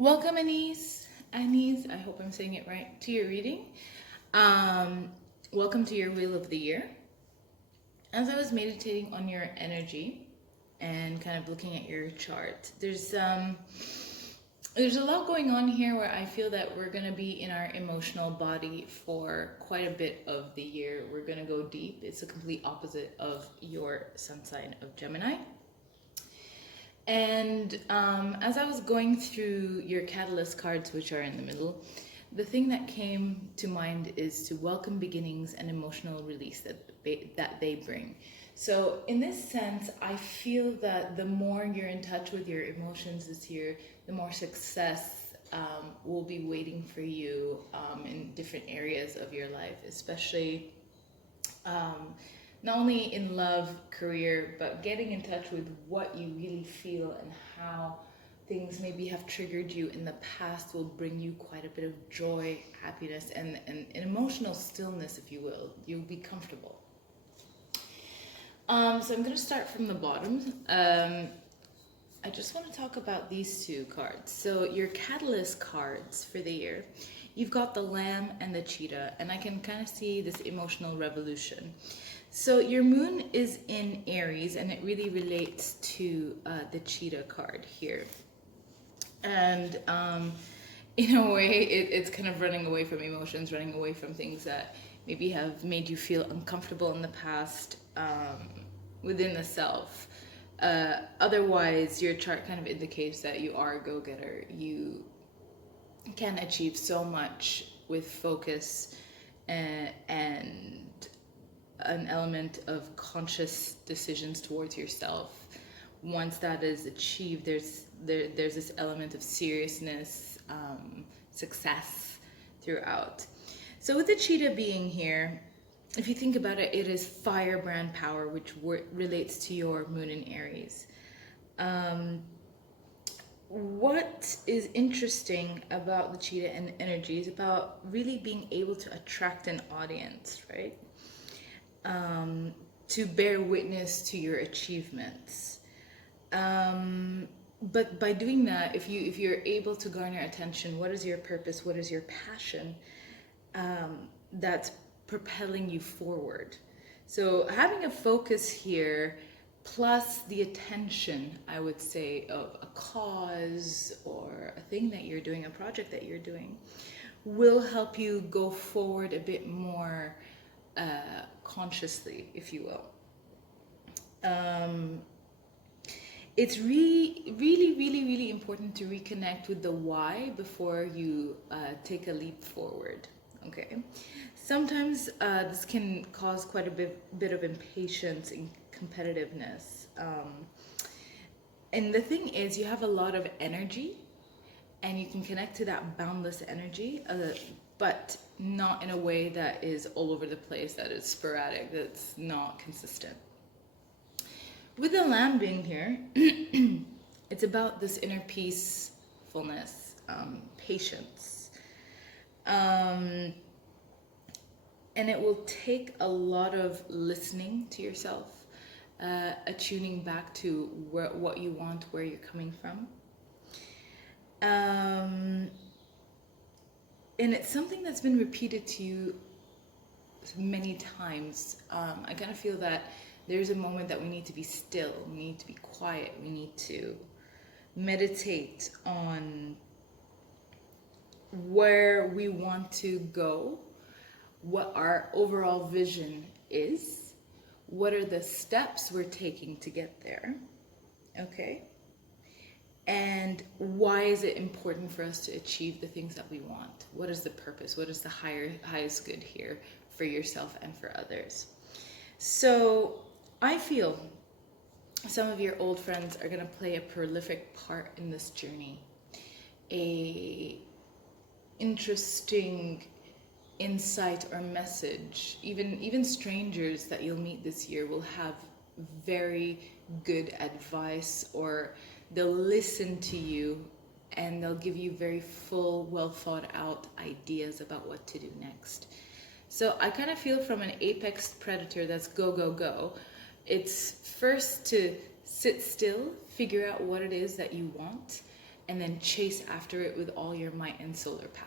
Welcome, Ahneez. Ahneez, I hope I'm saying it right, to your reading. Um, Welcome to your Wheel of the Year. As I was meditating on your energy and kind of looking at your chart, there's a lot going on here where I feel that we're going to be in our emotional body for quite a bit of the year. We're going to go deep. It's the complete opposite of your sun sign of Gemini. And as I was going through your catalyst cards, which are in the middle, the thing that came to mind is to welcome beginnings and emotional release that they bring. So in this sense, I feel that the more you're in touch with your emotions this year, the more success will be waiting for you in different areas of your life, especially not only in love, career, but getting in touch with what you really feel and how things maybe have triggered you in the past will bring you quite a bit of joy, happiness, and an emotional stillness, if you will. You'll be comfortable. So I'm going to start from the bottom. I just want to talk about these two cards. So your catalyst cards for the year, you've got the Lamb and the Cheetah, and I can kind of see this emotional revolution. So your moon is in Aries, and it really relates to the Cheetah card here. And in a way, it's kind of running away from emotions, running away from things that maybe have made you feel uncomfortable in the past within the self. Otherwise, your chart kind of indicates that you are a go-getter. You can achieve so much with focus and an element of conscious decisions towards yourself. Once that is achieved, there's this element of seriousness, success throughout. So with the Cheetah being here, if you think about it, it is firebrand power, which relates to your moon in Aries. What is interesting about the Cheetah and energy is about really being able to attract an audience, right? To bear witness to your achievements. But by doing that, if you're able to garner attention, what is your purpose? What is your passion? That's propelling you forward. So having a focus here, plus the attention, I would say, of a cause or a thing that you're doing, a project that you're doing, will help you go forward a bit more consciously, if you will. It's really important to reconnect with the why before you take a leap forward. Okay, sometimes this can cause quite a bit of impatience and competitiveness. And the thing is, you have a lot of energy, and you can connect to that boundless energy, but not in a way that is all over the place, that is sporadic, that's not consistent. With the Lamb being here, it's about this inner peacefulness, patience. And it will take a lot of listening to yourself, attuning back to what you want, where you're coming from. And it's something that's been repeated to you many times. I kind of feel that there's a moment that we need to be still, we need to be quiet, we need to meditate on where we want to go, what our overall vision is, what are the steps we're taking to get there, okay? And why is it important for us to achieve the things that we want? What is the purpose? What is the highest good here for yourself and for others? So I feel some of your old friends are going to play a prolific part in this journey. A interesting insight or message. Even strangers that you'll meet this year will have very good advice, or they'll listen to you and they'll give you very full, well thought out ideas about what to do next. So I kind of feel from an apex predator that's go, go, go, it's first to sit still, figure out what it is that you want, and then chase after it with all your might and solar power.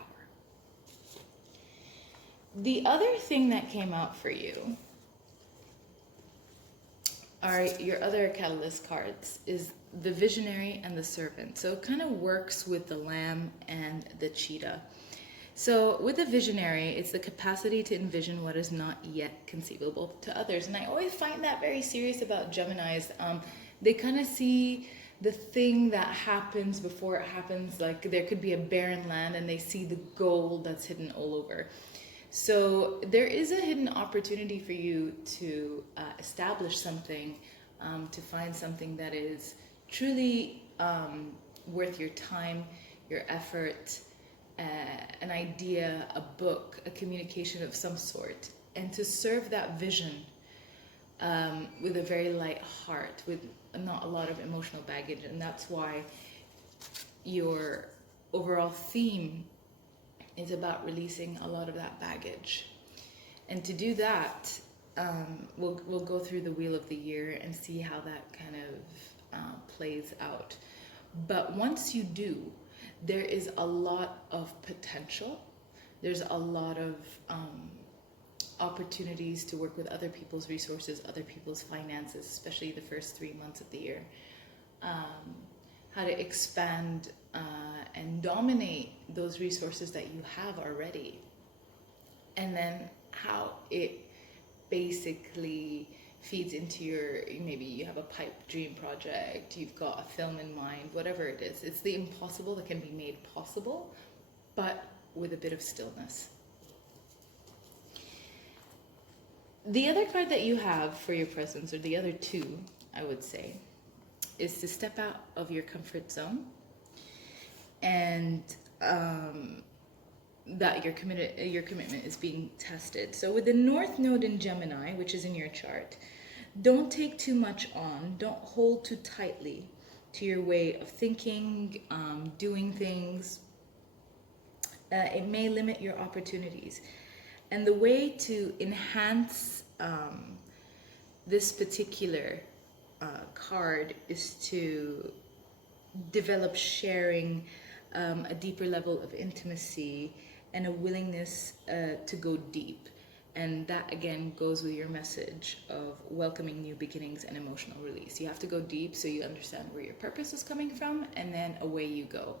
The other thing that came out for you are your other catalyst cards is the visionary and the servant. So it kind of works with the lamb and the cheetah. So with the visionary, it's the capacity to envision what is not yet conceivable to others. And I always find that very serious about Geminis. They kind of see the thing that happens before it happens. Like there could be a barren land and they see the gold that's hidden all over. So there is a hidden opportunity for you to establish something, to find something that is truly worth your time, your effort, an idea, a book, a communication of some sort, and to serve that vision with a very light heart, with not a lot of emotional baggage. And that's why your overall theme is about releasing a lot of that baggage. And to do that, we'll go through the wheel of the year and see how that kind of plays out. But once you do, there is a lot of potential. There's a lot of opportunities to work with other people's resources, other people's finances, especially the first 3 months of the year. How to expand and dominate those resources that you have already. And then how it basically feeds into your, maybe you have a pipe dream project, you've got a film in mind, whatever it is. It's the impossible that can be made possible, but with a bit of stillness. The other card that you have for your presence, or the other two, I would say, is to step out of your comfort zone, and that your commitment is being tested. So with the North Node in Gemini, which is in your chart, don't take too much on. Don't hold too tightly to your way of thinking, doing things. It may limit your opportunities. And the way to enhance this particular card is to develop sharing, a deeper level of intimacy, and a willingness to go deep. And that again goes with your message of welcoming new beginnings and emotional release. You have to go deep so you understand where your purpose is coming from, and then away you go.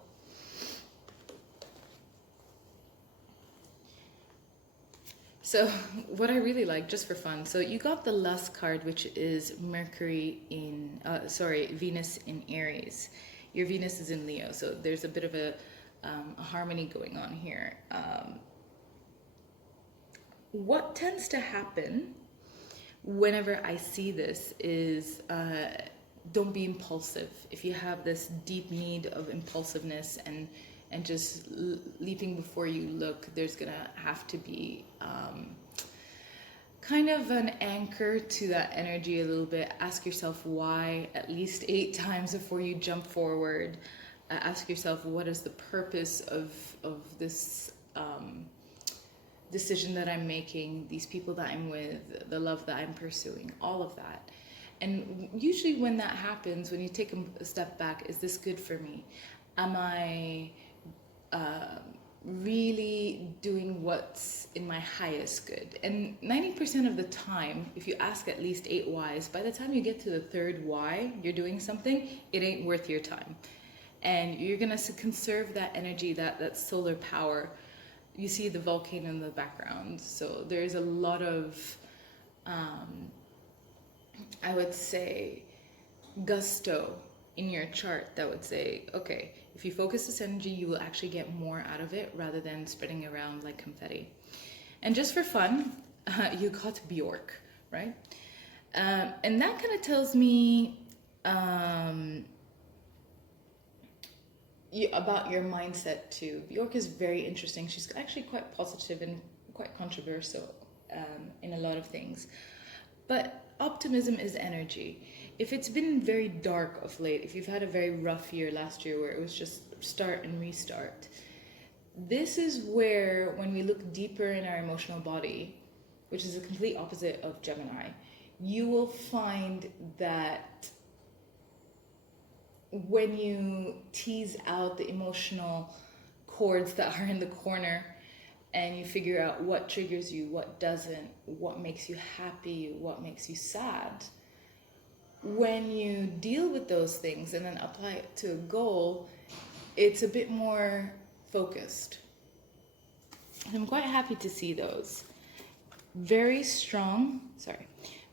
So what I really like, just for fun, so you got the Lust card, which is Venus in Aries. Your Venus is in Leo, so there's a bit of a harmony going on here. What tends to happen whenever I see this is don't be impulsive. If you have this deep need of impulsiveness and just leaping before you look, there's gonna have to be kind of an anchor to that energy a little bit. Ask yourself why at least 8 times before you jump forward. Ask yourself, what is the purpose of this decision that I'm making, these people that I'm with, the love that I'm pursuing, all of that. And usually when that happens, when you take a step back, is this good for me? Am I really doing what's in my highest good? And 90% of the time, if you ask at least 8 whys, by the time you get to the 3rd why you're doing something, it ain't worth your time. And you're gonna conserve that energy, that solar power. You see the volcano in the background, so there's a lot of I would say gusto in your chart that would say, okay, if you focus this energy, you will actually get more out of it rather than spreading around like confetti. And just for fun, you got Bjork, right? And that kind of tells me about your mindset too. Bjork is very interesting. She's actually quite positive and quite controversial in a lot of things. But optimism is energy. If it's been very dark of late, if you've had a very rough year last year where it was just start and restart, this is where, when we look deeper in our emotional body, which is the complete opposite of Gemini, you will find that when you tease out the emotional chords that are in the corner and you figure out what triggers you, what doesn't, what makes you happy, what makes you sad, when you deal with those things and then apply it to a goal, it's a bit more focused. I'm quite happy to see those. Very strong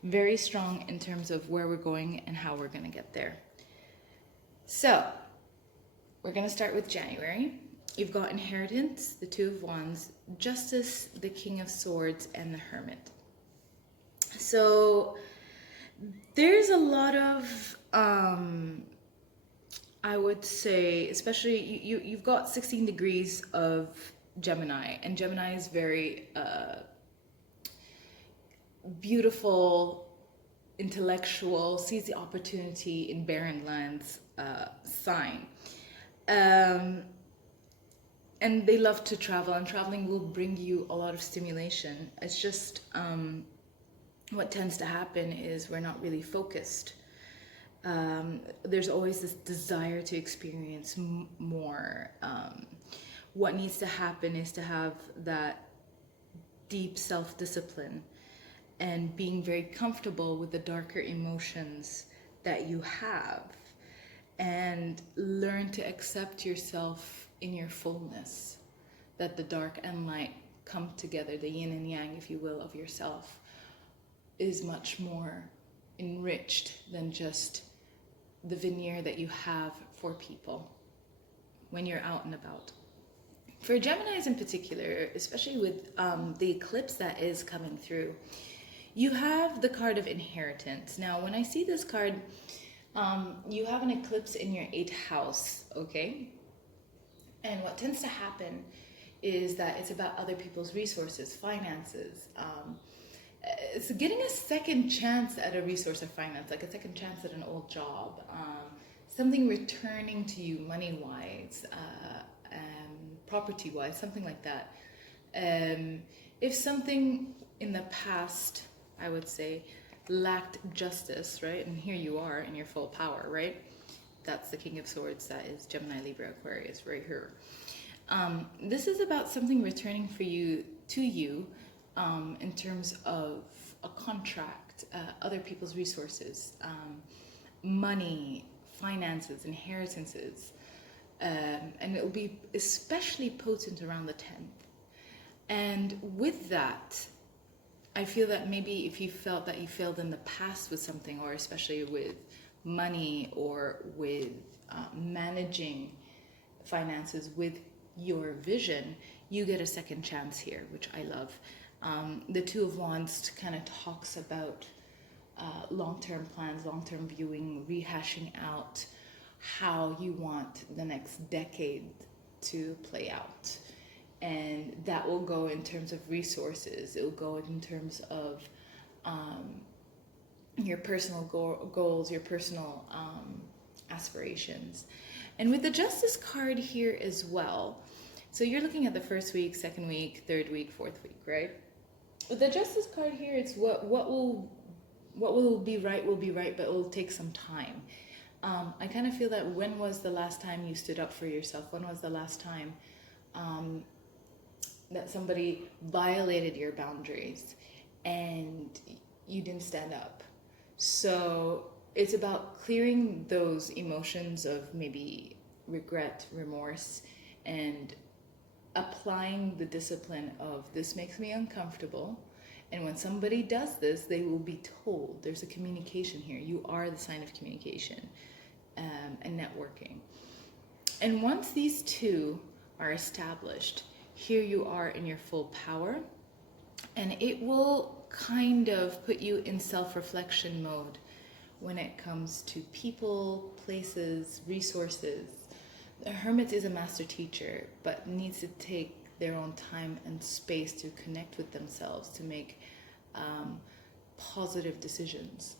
in terms of where we're going and how we're going to get there. So, we're going to start with January. You've got Inheritance, the Two of Wands, Justice, the King of Swords, and the Hermit. So, there's a lot of, I would say, especially you've got 16 degrees of Gemini, and Gemini is very beautiful, intellectual, sees the opportunity in barren lands sign. And they love to travel, and traveling will bring you a lot of stimulation. It's just what tends to happen is we're not really focused. There's always this desire to experience more. What needs to happen is to have that deep self-discipline and being very comfortable with the darker emotions that you have, and learn to accept yourself in your fullness, that the dark and light come together, the yin and yang, if you will, of yourself is much more enriched than just the veneer that you have for people when you're out and about. For Geminis in particular, especially with the eclipse that is coming through, you have the card of Inheritance. Now, when I see this card, you have an eclipse in your 8th house, okay? And what tends to happen is that it's about other people's resources, finances. It's getting a second chance at a resource or finance, like a second chance at an old job. Something returning to you money-wise, property-wise, something like that. If something in the past, I would say, lacked justice, right? And here you are in your full power, right? That's the King of Swords. That is Gemini, Libra, Aquarius, right here. This is about something returning for you to you in terms of a contract, other people's resources, money, finances, inheritances. And it will be especially potent around the 10th. And with that, I feel that maybe if you felt that you failed in the past with something, or especially with money or with managing finances with your vision, you get a second chance here, which I love. The Two of Wands kind of talks about long-term plans, long-term viewing, rehashing out how you want the next decade to play out. And that will go in terms of resources. It will go in terms of your personal goals, your personal aspirations. And with the Justice card here as well, so you're looking at the first week, second week, third week, fourth week, right? With the Justice card here, it's what will be right will be right, but it will take some time. I kind of feel that when was the last time you stood up for yourself? When was the last time that somebody violated your boundaries and you didn't stand up? So it's about clearing those emotions of maybe regret, remorse, and applying the discipline of this makes me uncomfortable. And when somebody does this, they will be told. There's a communication here. You are the sign of communication and networking. And once these two are established, here you are in your full power, and it will kind of put you in self-reflection mode when it comes to people, places, resources. The Hermit is a master teacher, but needs to take their own time and space to connect with themselves, to make positive decisions,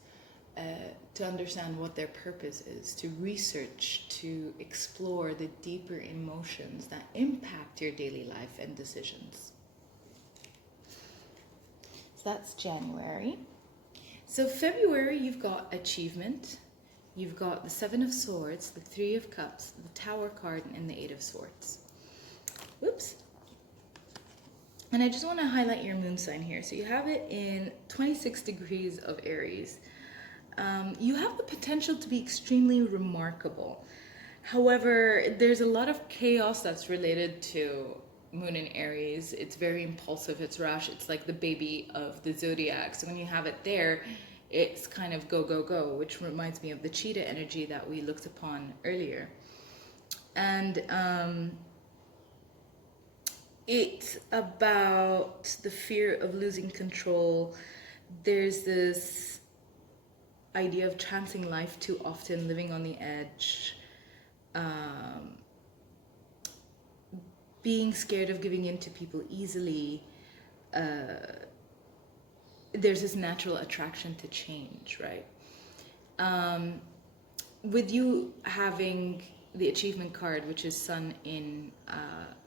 to understand what their purpose is, to research, to explore the deeper emotions that impact your daily life and decisions. So that's January. So February, you've got achievement, you've got the Seven of Swords, the Three of Cups, the Tower card, and the Eight of Swords. Whoops. And I just want to highlight your moon sign here. So you have it in 26 degrees of Aries. You have the potential to be extremely remarkable. However, there's a lot of chaos that's related to Moon in Aries. It's very impulsive, it's rash, it's like the baby of the zodiac. So when you have it there, it's kind of go, go, go, which reminds me of the cheetah energy that we looked upon earlier. And it's about the fear of losing control. There's this idea of chancing life too often, living on the edge, being scared of giving in to people easily. There's this natural attraction to change, right? With you having the achievement card, which is Sun in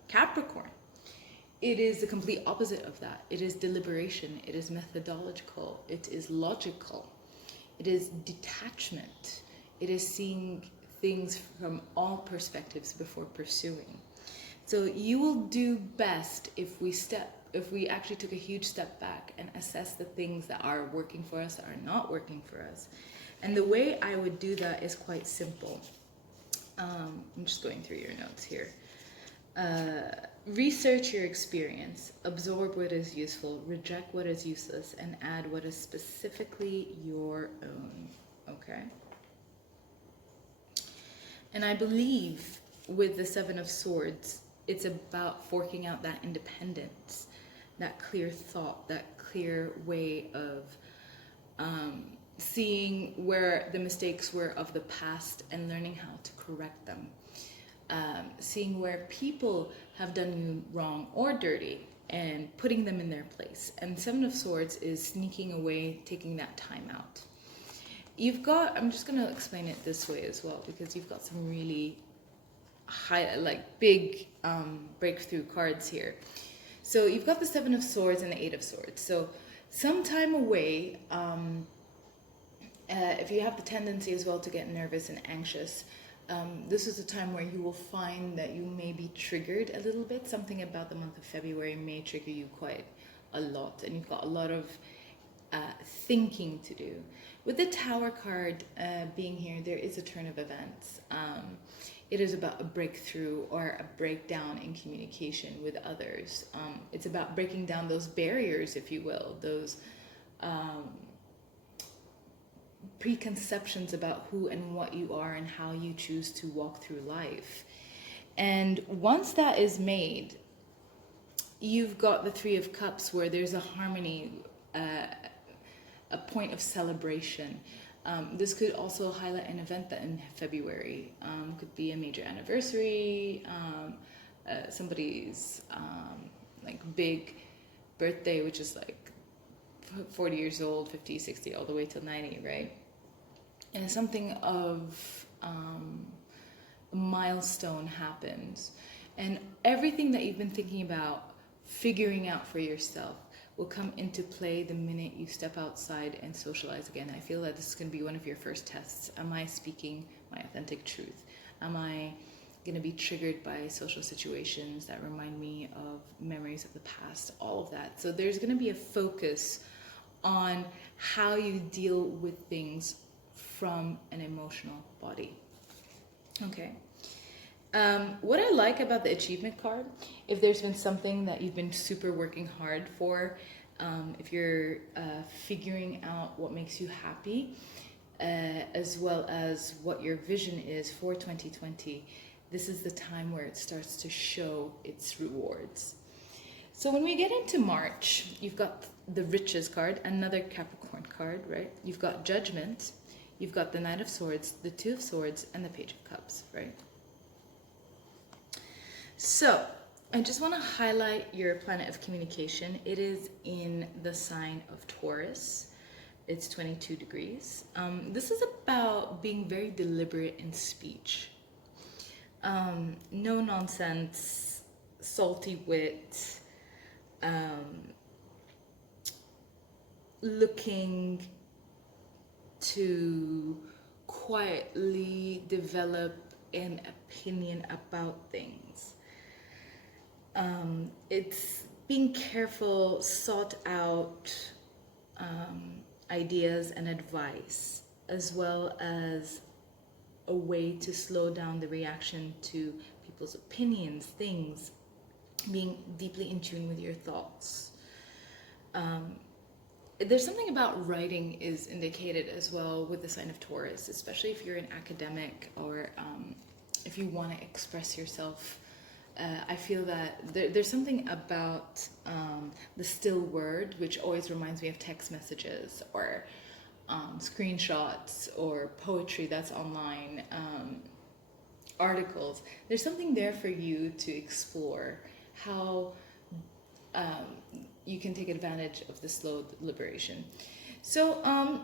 Capricorn, it is the complete opposite of that. It is deliberation, it is methodological, it is logical, it is detachment, it is seeing things from all perspectives before pursuing. So you will do best if we actually took a huge step back and assess the things that are working for us, that are not working for us. And the way I would do that is quite simple. I'm just going through your notes here. Research your experience, absorb what is useful, reject what is useless, and add what is specifically your own. Okay? And I believe with the Seven of Swords, it's about forking out that independence, that clear thought, that clear way of seeing where the mistakes were of the past and learning how to correct them. Seeing where people have done you wrong or dirty and putting them in their place. And Seven of Swords is sneaking away, taking that time out. You've got, I'm just going to explain it this way as well, because you've got some really big breakthrough cards here. So you've got the Seven of Swords and the Eight of Swords. So some time away, if you have the tendency as well to get nervous and anxious, this is a time where you will find that you may be triggered a little bit. Something about the month of February may trigger you quite a lot, and you've got a lot of thinking to do. With the Tower card being here, there is a turn of events. It is about a breakthrough or a breakdown in communication with others. It's about breaking down those barriers, if you will, those preconceptions about who and what you are and how you choose to walk through life. And once that is made, you've got the Three of Cups, where there's a harmony, a point of celebration. This could also highlight an event that in February could be a major anniversary, somebody's big birthday, which is 40 years old, 50, 60, all the way till 90, right? And something of a milestone happens. And everything that you've been thinking about figuring out for yourself will come into play the minute you step outside and socialize again. I feel that this is going to be one of your first tests. Am I speaking my authentic truth? Am I going to be triggered by social situations that remind me of memories of the past? All of that. So there's going to be a focus on how you deal with things from an emotional body. Okay. What I like about the achievement card, if there's been something that you've been super working hard for, if you're figuring out what makes you happy, as well as what your vision is for 2020, this is the time where it starts to show its rewards. So when we get into March, you've got the Riches card, another Capricorn card, right? You've got Judgment, you've got the Knight of Swords, the Two of Swords, and the Page of Cups, right? So I just want to highlight your planet of communication. It is in the sign of Taurus. It's 22 degrees. This is about being very deliberate in speech. No nonsense, salty wit, looking to quietly develop an opinion about things. It's being careful, sought out ideas and advice, as well as a way to slow down the reaction to people's opinions, things, being deeply in tune with your thoughts. There's something about writing is indicated as well with the sign of Taurus, especially if you're an academic or if you want to express yourself. I feel that there's something about the still word, which always reminds me of text messages or screenshots or poetry that's online, articles. There's something there for you to explore how you can take advantage of the slow liberation. So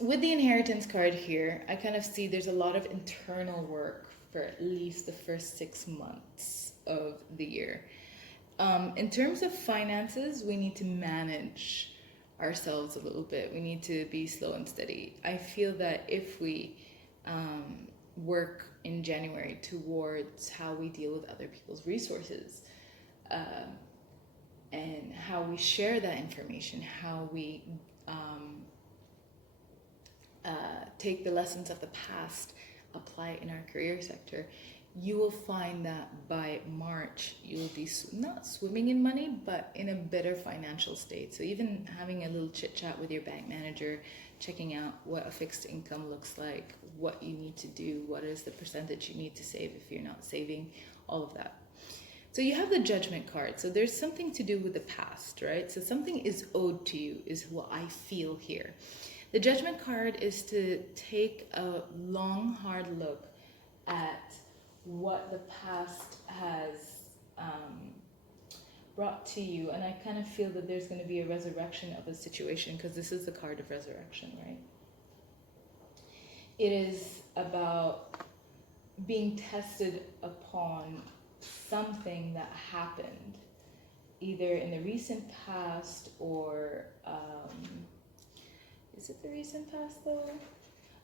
with the inheritance card here, I kind of see there's a lot of internal work for at least the first 6 months of the year. In terms of finances, we need to manage ourselves a little bit. We need to be slow and steady. I feel that if we work in January towards how we deal with other people's resources, and how we share that information, how we take the lessons of the past, apply it in our career sector, you will find that by March you will be not swimming in money, but in a better financial state. So even having a little chit chat with your bank manager, checking out what a fixed income looks like, what you need to do, what is the percentage you need to save if you're not saving, all of that. So you have the Judgment card. So there's something to do with the past, right? So something is owed to you is what I feel here. The Judgment card is to take a long, hard look at what the past has brought to you. And I kind of feel that there's going to be a resurrection of a situation, because this is the card of resurrection, right? It is about being tested upon something that happened either in the recent past or is it the recent past though?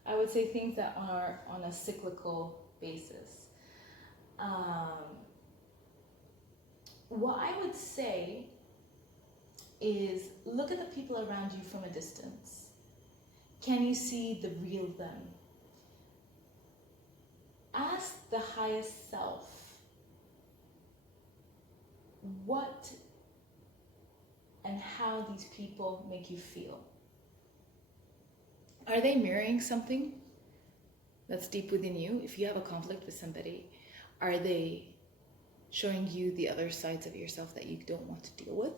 I would say things that are on a cyclical basis. What I would say is look at the people around you from a distance. Can you see the real them? Ask the highest self, what and how these people make you feel. Are they mirroring something that's deep within you? If you have a conflict with somebody, are they showing you the other sides of yourself that you don't want to deal with?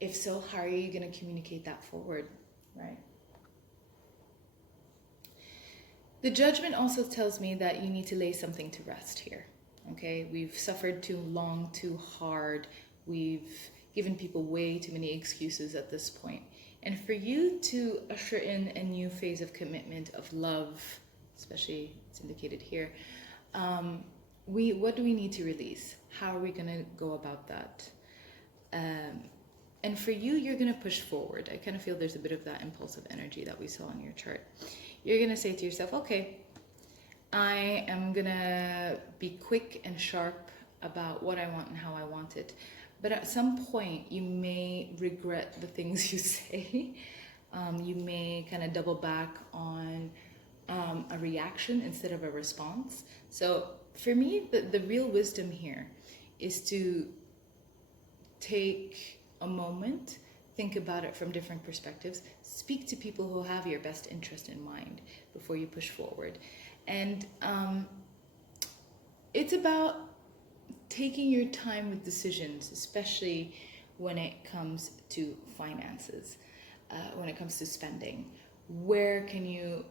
If so, how are you going to communicate that forward, right? The Judgment also tells me that you need to lay something to rest here. Okay, we've suffered too long, too hard. We've given people way too many excuses at this point. And for you to usher in a new phase of commitment, of love, especially it's indicated here, what do we need to release? How are we going to go about that? And for you, you're going to push forward. I kind of feel there's a bit of that impulsive energy that we saw in your chart. You're going to say to yourself, okay, I am going to be quick and sharp about what I want and how I want it. But at some point, you may regret the things you say. You may kind of double back on a reaction instead of a response. So for me, the real wisdom here is to take a moment, think about it from different perspectives, speak to people who have your best interest in mind before you push forward. And it's about taking your time with decisions, especially when it comes to finances, when it comes to spending. Where can you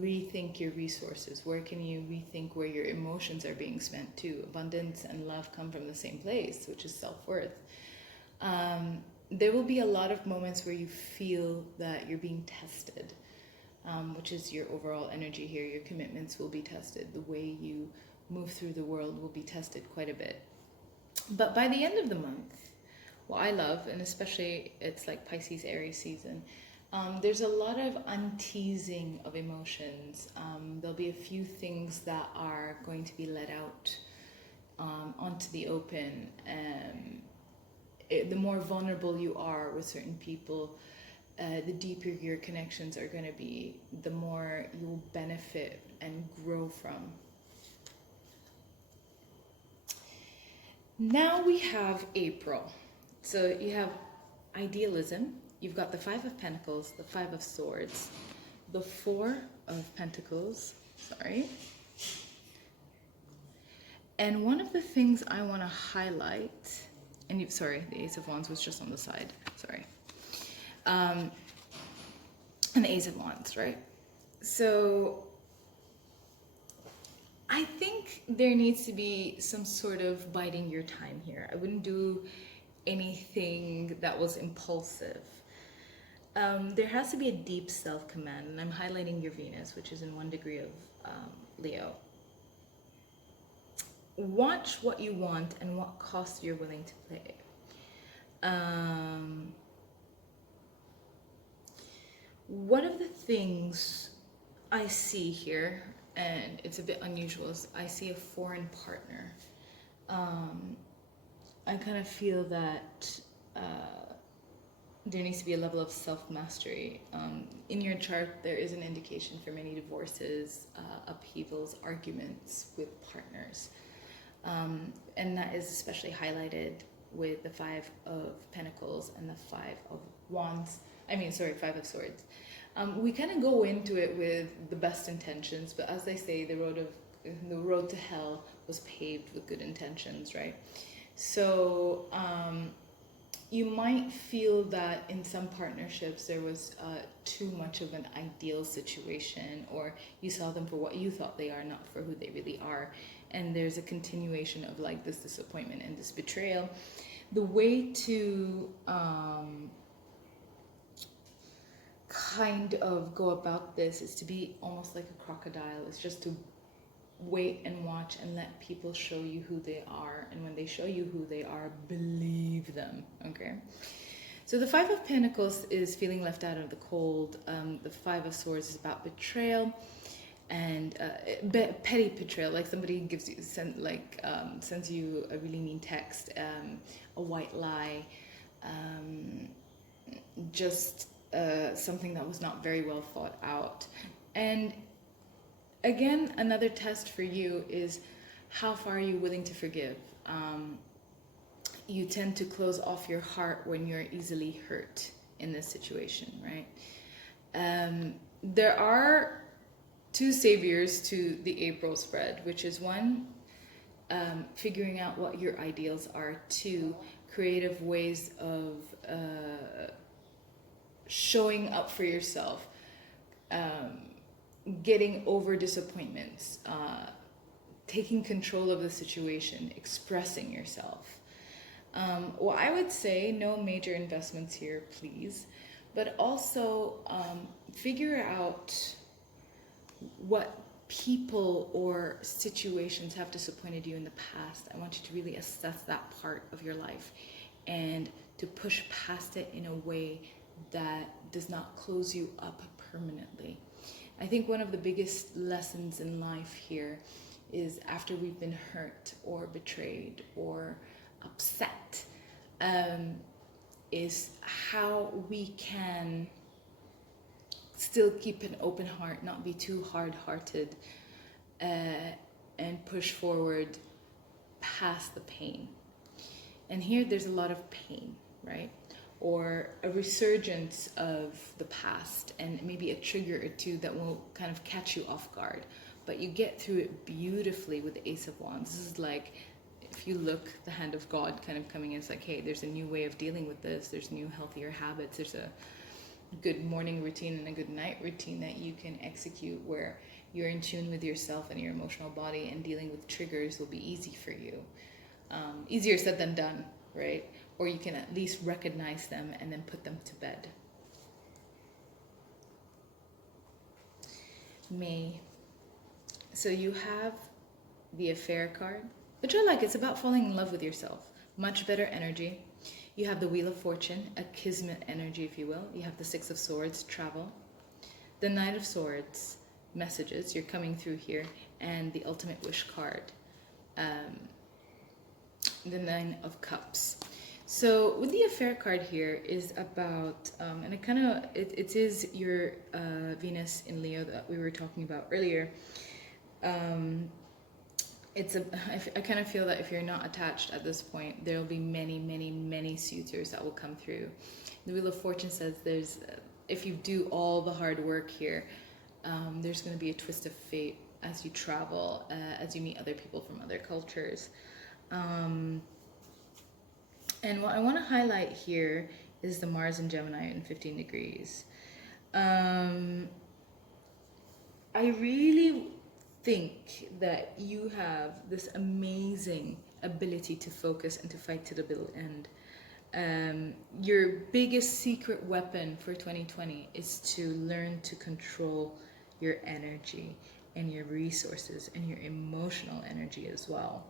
rethink your resources? Where can you rethink where your emotions are being spent too? Abundance and love come from the same place, which is self-worth. There will be a lot of moments where you feel that you're being tested, which is your overall energy here. Your commitments will be tested. The way you move through the world will be tested quite a bit. But by the end of the month, what I love, and especially it's like Pisces, Aries season, There's a lot of unteasing of emotions. There'll be a few things that are going to be let out onto the open. The more vulnerable you are with certain people, the deeper your connections are going to be, the more you will benefit and grow from. Now we have April. So you have idealism. You've got the Five of Pentacles, the Five of Swords, the Four of Pentacles, sorry. And one of the things I want to highlight, and sorry, the Ace of Wands was just on the side, sorry. And the Ace of Wands, right? So I think there needs to be some sort of biding your time here. I wouldn't do anything that was impulsive. There has to be a deep self-command, and I'm highlighting your Venus, which is in 1 degree of Leo. Watch what you want and what cost you're willing to pay. One of the things I see here, and it's a bit unusual, is I see a foreign partner. I kind of feel that there needs to be a level of self-mastery. In your chart, there is an indication for many divorces, upheavals, arguments with partners. And that is especially highlighted with the Five of Pentacles and the Five of Wands. Five of Swords. We kind of go into it with the best intentions, but as they say, the road to hell was paved with good intentions, right? So you might feel that in some partnerships there was too much of an ideal situation, or you saw them for what you thought they are, not for who they really are. And there's a continuation of like this disappointment and this betrayal. The way to kind of go about this is to be almost like a crocodile. It's just to wait and watch and let people show you who they are. And when they show you who they are, believe them, okay? So the Five of Pentacles is feeling left out of the cold. The Five of Swords is about betrayal and petty betrayal, like somebody sends you a really mean text, a white lie, something that was not very well thought out. And again, another test for you is how far are you willing to forgive? You tend to close off your heart when you're easily hurt in this situation, right? There are two saviors to the April spread, which is one, figuring out what your ideals are, two, creative ways of showing up for yourself, getting over disappointments, taking control of the situation, expressing yourself. Well, I would say no major investments here, please, but also figure out what people or situations have disappointed you in the past. I want you to really assess that part of your life and to push past it in a way that does not close you up permanently. I think one of the biggest lessons in life here is after we've been hurt or betrayed or upset, is how we can still keep an open heart, not be too hard-hearted, and push forward past the pain. And here there's a lot of pain, right? Or a resurgence of the past and maybe a trigger or two that will kind of catch you off guard. But you get through it beautifully with the Ace of Wands. This is like, if you look, the hand of God kind of coming in. It's like, hey, there's a new way of dealing with this. There's new, healthier habits. There's a good morning routine and a good night routine that you can execute where you're in tune with yourself and your emotional body, and dealing with triggers will be easy for you. Easier said than done, right? Or you can at least recognize them and then put them to bed. May. So you have the Affair card, which I like. It's about falling in love with yourself. Much better energy. You have the Wheel of Fortune, a kismet energy, if you will. You have the Six of Swords, travel. The Knight of Swords, messages, you're coming through here. And the Ultimate Wish card, the Nine of Cups. So with the Affair card here is about, and it is your Venus in Leo that we were talking about earlier. I kind of feel that if you're not attached at this point, there will be many, many, many suitors that will come through. The Wheel of Fortune says if you do all the hard work here, there's going to be a twist of fate as you travel, as you meet other people from other cultures. And what I want to highlight here is the Mars in Gemini in 15 degrees. I really think that you have this amazing ability to focus and to fight to the bitter end. Your biggest secret weapon for 2020 is to learn to control your energy and your resources and your emotional energy as well.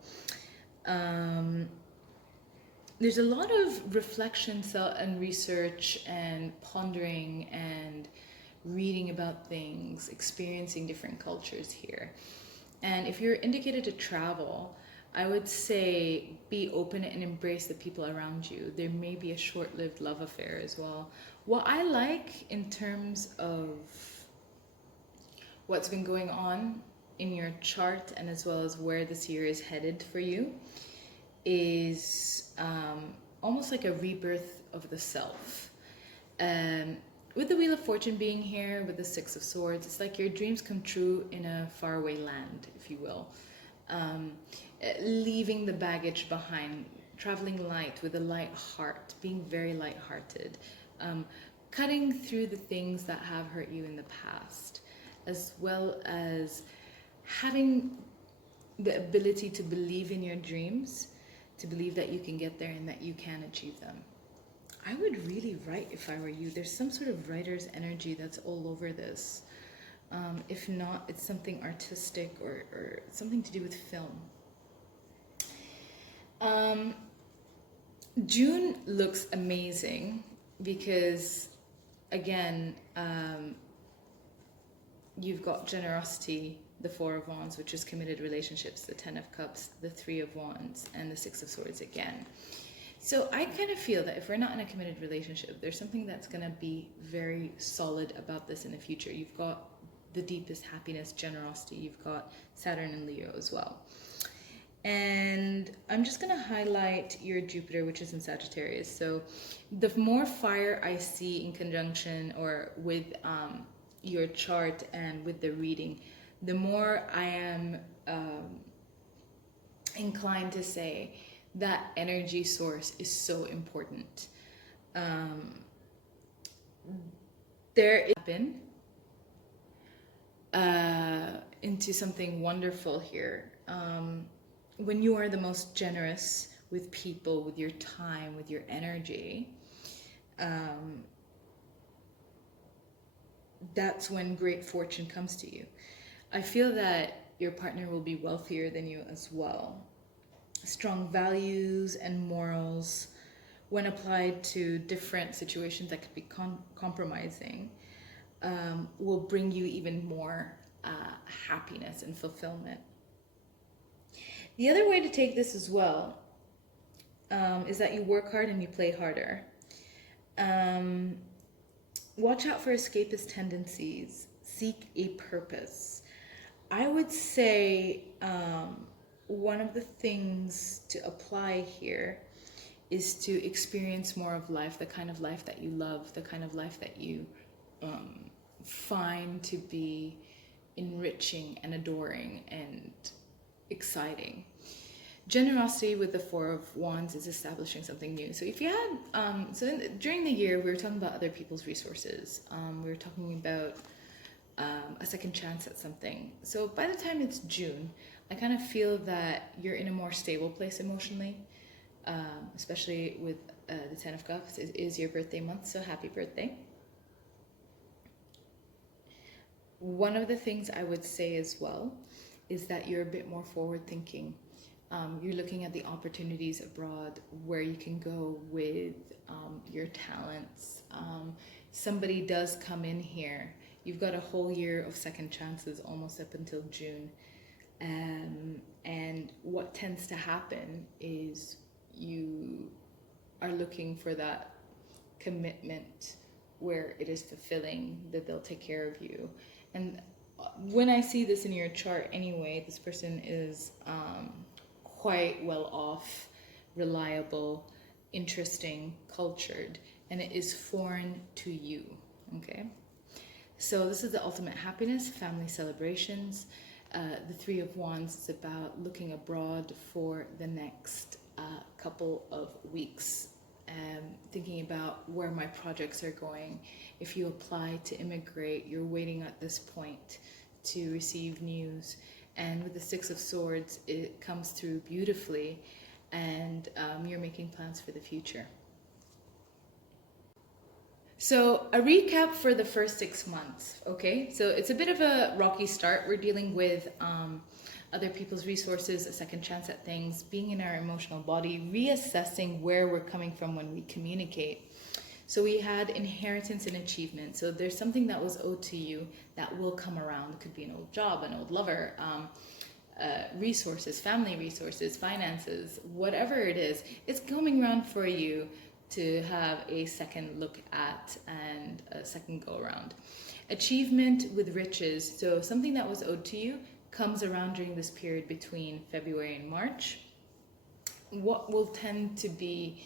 There's a lot of reflection and research and pondering and reading about things, experiencing different cultures here. And if you're indicated to travel, I would say be open and embrace the people around you. There may be a short-lived love affair as well. What I like in terms of what's been going on in your chart and as well as where this year is headed for you is almost like a rebirth of the self. With the Wheel of Fortune being here, with the Six of Swords, it's like your dreams come true in a faraway land, if you will. Leaving the baggage behind, traveling light with a light heart, being very light-hearted, cutting through the things that have hurt you in the past, as well as having the ability to believe in your dreams, to believe that you can get there and that you can achieve them. I would really write if I were you. There's some sort of writer's energy that's all over this. If not, it's something artistic or something to do with film. June looks amazing because, again, you've got generosity, the Four of Wands, which is committed relationships, the Ten of Cups, the Three of Wands, and the Six of Swords again. So I kind of feel that if we're not in a committed relationship, there's something that's going to be very solid about this in the future. You've got the deepest happiness, generosity. You've got Saturn and Leo as well. And I'm just going to highlight your Jupiter, which is in Sagittarius. So the more fire I see in conjunction or with your chart and with the reading, the more I am inclined to say that energy source is so important. There is happen into something wonderful here. When you are the most generous with people, with your time, with your energy, that's when great fortune comes to you. I feel that your partner will be wealthier than you as well. Strong values and morals, when applied to different situations that could be compromising, will bring you even more happiness and fulfillment. The other way to take this as well is that you work hard and you play harder. Watch out for escapist tendencies. Seek a purpose. I would say one of the things to apply here is to experience more of life, the kind of life that you love, the kind of life that you find to be enriching and adoring and exciting. Generosity with the Four of Wands is establishing something new. So if you had, during the year, we were talking about other people's resources. We were talking about a second chance at something. So by the time it's June, I kind of feel that you're in a more stable place emotionally, especially with the Ten of Cups. It is your birthday month, so happy birthday. One of the things I would say as well is that you're a bit more forward thinking. You're looking at the opportunities abroad where you can go with your talents. Somebody does come in here. You've got a whole year of second chances, almost up until June. And what tends to happen is you are looking for that commitment where it is fulfilling, that they'll take care of you. And when I see this in your chart anyway, this person is quite well off, reliable, interesting, cultured, and it is foreign to you, okay? So this is the ultimate happiness, family celebrations. The Three of Wands is about looking abroad for the next couple of weeks, thinking about where my projects are going. If you apply to immigrate, you're waiting at this point to receive news. And with the Six of Swords, it comes through beautifully, and you're making plans for the future. So a recap for the first 6 months, okay? So it's a bit of a rocky start. We're dealing with other people's resources, a second chance at things, being in our emotional body, reassessing where we're coming from when we communicate. So we had inheritance and achievement. So there's something that was owed to you that will come around. It could be an old job, an old lover, resources, family resources, finances, whatever it is, it's coming around for you to have a second look at and a second go around. Achievement with riches. So something that was owed to you comes around during this period between February and March. What will tend to be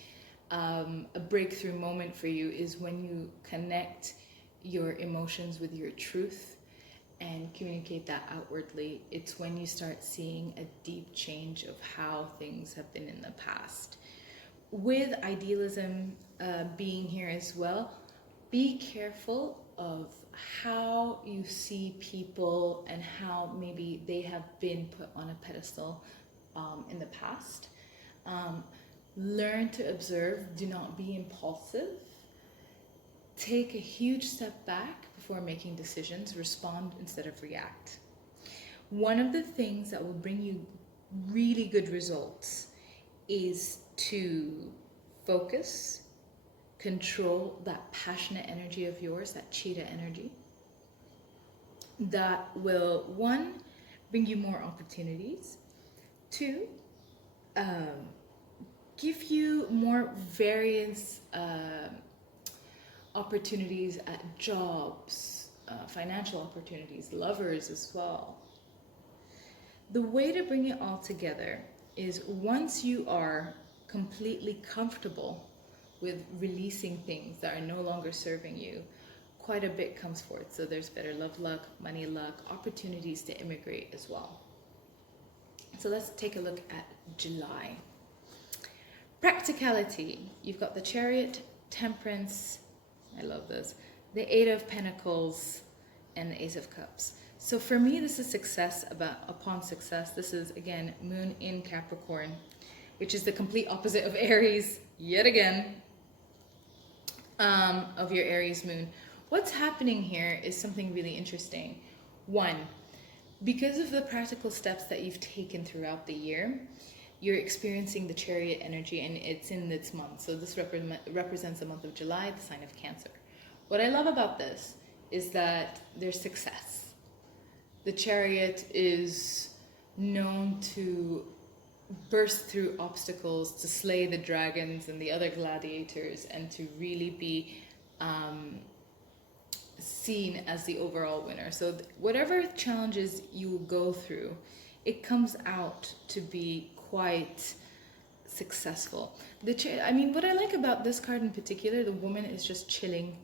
a breakthrough moment for you is when you connect your emotions with your truth and communicate that outwardly. It's when you start seeing a deep change of how things have been in the past. With idealism being here as well, be careful of how you see people and how maybe they have been put on a pedestal in the past. Learn to observe, do not be impulsive. Take a huge step back before making decisions, respond instead of react. One of the things that will bring you really good results is to focus, control that passionate energy of yours, that cheetah energy. That will, one, bring you more opportunities. Two, give you more various opportunities at jobs, financial opportunities, lovers as well. The way to bring it all together is once you are completely comfortable with releasing things that are no longer serving you, quite a bit comes forth. So there's better love luck, money luck, opportunities to immigrate as well. So let's take a look at July. Practicality. You've got the Chariot, Temperance, I love this, the Eight of Pentacles, and the Ace of Cups. So for me, this is success upon success. This is, again, Moon in Capricorn, which is the complete opposite of Aries, yet again, of your Aries moon. What's happening here is something really interesting. One, because of the practical steps that you've taken throughout the year, you're experiencing the Chariot energy, and it's in this month. So this represents the month of July, the sign of Cancer. What I love about this is that there's success. The Chariot is known to burst through obstacles, to slay the dragons and the other gladiators, and to really be seen as the overall winner. So whatever challenges you go through, it comes out to be quite successful. I mean, what I like about this card in particular, the woman is just chilling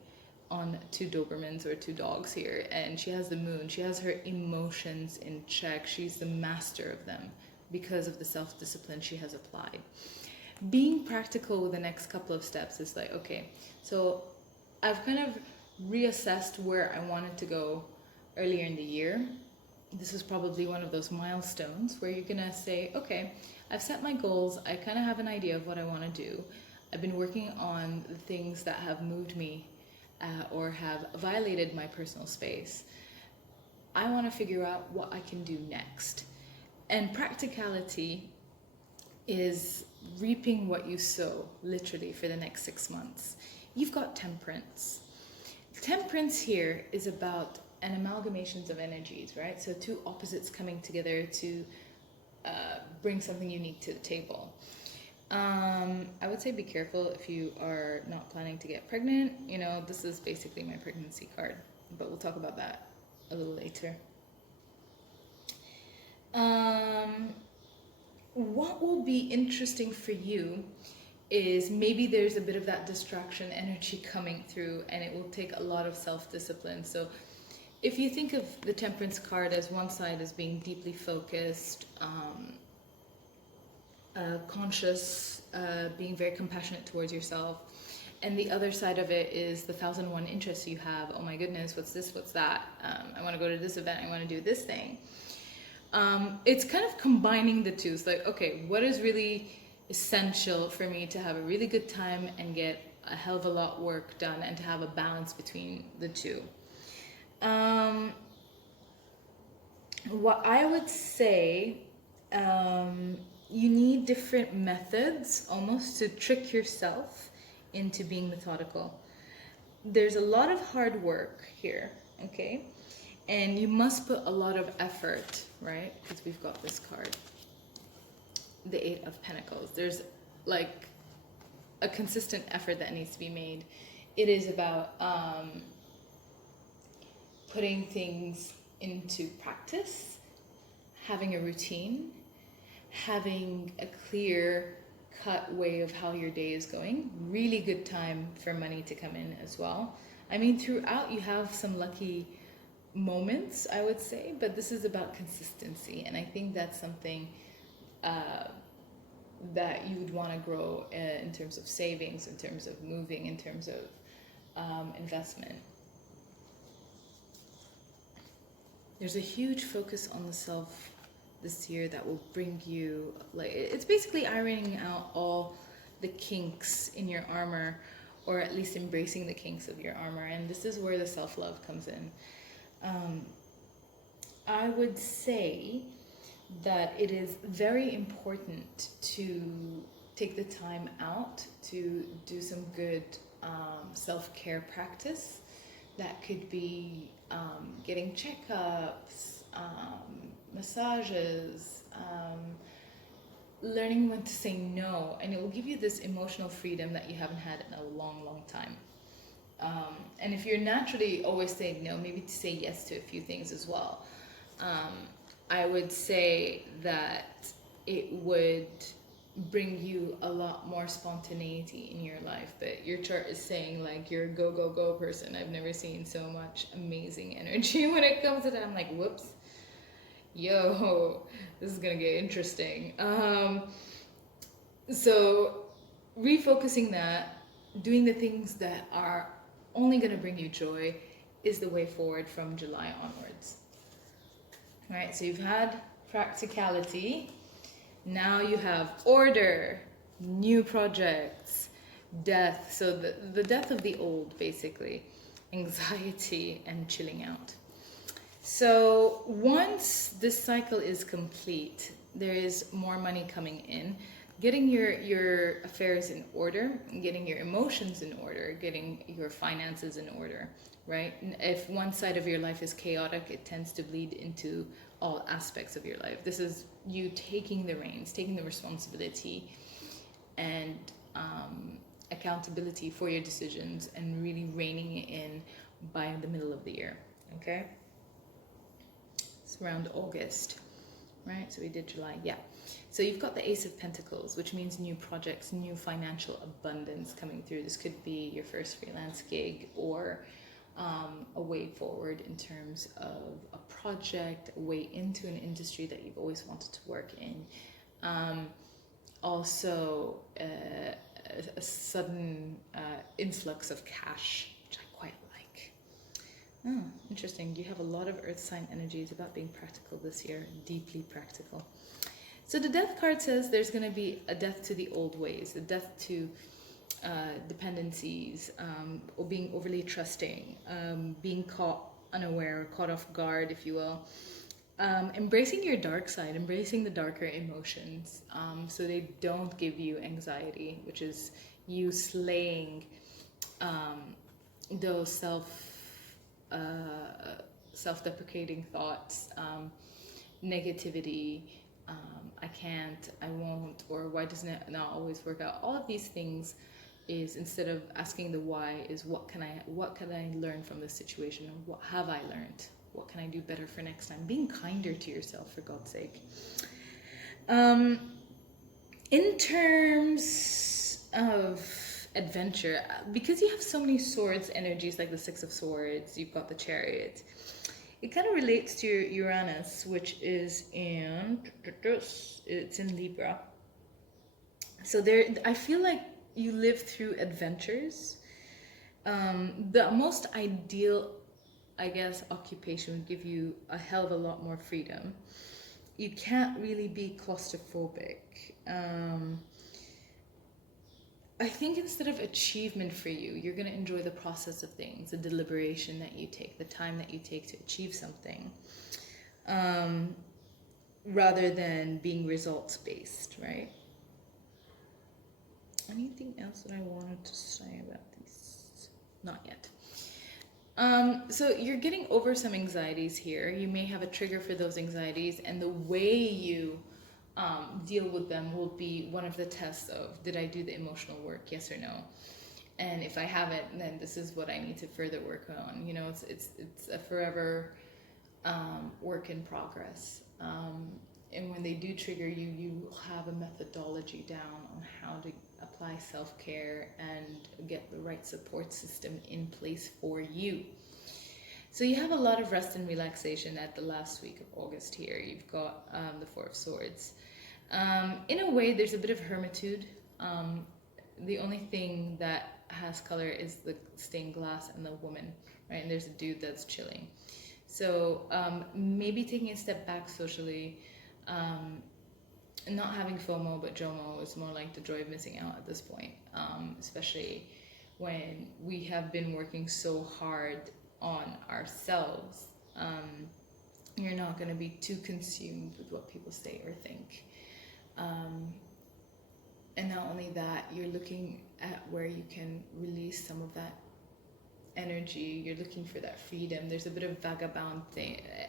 on two Dobermans or two dogs here, and she has the moon. She has her emotions in check. She's the master of them because of the self-discipline she has applied. Being practical with the next couple of steps is like, okay, so I've kind of reassessed where I wanted to go earlier in the year. This is probably one of those milestones where you're gonna say, okay, I've set my goals. I kind of have an idea of what I want to do. I've been working on the things that have moved me or have violated my personal space. I want to figure out what I can do next. And practicality is reaping what you sow, literally, for the next 6 months. You've got temperance. Temperance here is about an amalgamations of energies, right? So two opposites coming together to bring something unique to the table. I would say be careful if you are not planning to get pregnant. You know, this is basically my pregnancy card, but we'll talk about that a little later. What will be interesting for you is maybe there's a bit of that distraction energy coming through, and it will take a lot of self-discipline. So if you think of the temperance card as one side as being deeply focused, conscious, being very compassionate towards yourself, and the other side of it is the 1001 interests you have. Oh my goodness, what's this, what's that? I want to go to this event, I want to do this thing. It's kind of combining the two. It's like, okay, what is really essential for me to have a really good time and get a hell of a lot work done, and to have a balance between the two. What I would say, you need different methods almost to trick yourself into being methodical. There's a lot of hard work here, okay? And you must put a lot of effort, right? Because we've got this card, the 8 of Pentacles. There's like a consistent effort that needs to be made. It is about putting things into practice, having a routine, having a clear cut way of how your day is going. Really good time for money to come in as well. I mean, throughout you have some lucky moments, I would say, but this is about consistency, and I think that's something that you would want to grow in terms of savings, in terms of moving, in terms of investment. There's a huge focus on the self this year that will bring you, like, it's basically ironing out all the kinks in your armor, or at least embracing the kinks of your armor, and this is where the self-love comes in. I would say that it is very important to take the time out to do some good self-care practice. That could be getting checkups, massages, learning when to say no, and it will give you this emotional freedom that you haven't had in a long, long time. And if you're naturally always saying no, maybe to say yes to a few things as well. I would say that it would bring you a lot more spontaneity in your life. But your chart is saying like you're a go, go, go person. I've never seen so much amazing energy when it comes to that. I'm like, whoops, yo, this is gonna get interesting. So refocusing that, doing the things that are only going to bring you joy is the way forward from July onwards. All right, so you've had practicality. Now you have order, new projects, death. So the death of the old, basically, anxiety and chilling out. So once this cycle is complete, there is more money coming in. Getting your affairs in order, getting your emotions in order, getting your finances in order, right? If one side of your life is chaotic, it tends to bleed into all aspects of your life. This is you taking the reins, taking the responsibility and accountability for your decisions, and really reining it in by the middle of the year, okay? It's around August, right? So we did July, yeah. So you've got the Ace of Pentacles, which means new projects, new financial abundance coming through. This could be your first freelance gig, or a way forward in terms of a project, a way into an industry that you've always wanted to work in. Also, a sudden influx of cash, which I quite like. Oh, interesting. You have a lot of earth sign energies about being practical this year, deeply practical. So the death card says there's going to be a death to the old ways, a death to dependencies, or being overly trusting, being caught unaware, caught off guard, if you will. Embracing your dark side, embracing the darker emotions, so they don't give you anxiety, which is you slaying those self-deprecating thoughts, negativity, I can't, I won't, or why doesn't it not always work out? All of these things is, instead of asking the why, is what can I learn from this situation? What have I learned? What can I do better for next time? Being kinder to yourself, for God's sake. In terms of adventure, because you have so many swords energies, like the Six of Swords, you've got the Chariot. It kind of relates to your Uranus, which is it's in Libra. So there, I feel like you live through adventures. The most ideal, I guess, occupation would give you a hell of a lot more freedom. You can't really be claustrophobic. I think instead of achievement for you, you're going to enjoy the process of things, the deliberation that you take, the time that you take to achieve something, rather than being results based, right? Anything else that I wanted to say about these? Not yet. So you're getting over some anxieties here. You may have a trigger for those anxieties, and the way you deal with them will be one of the tests of, did I do the emotional work, yes or no? And if I haven't, then this is what I need to further work on. You know, it's a forever work in progress. And when they do trigger you, you have a methodology down on how to apply self-care and get the right support system in place for you. So you have a lot of rest and relaxation at the last week of August here. You've got the Four of Swords. In a way, there's a bit of hermitude. The only thing that has color is the stained glass and the woman, right? And there's a dude that's chilling. So maybe taking a step back socially, not having FOMO, but JOMO is more like the joy of missing out at this point, especially when we have been working so hard on ourselves. You're not going to be too consumed with what people say or think. And not only that, you're looking at where you can release some of that energy. You're looking for that freedom. There's a bit of vagabond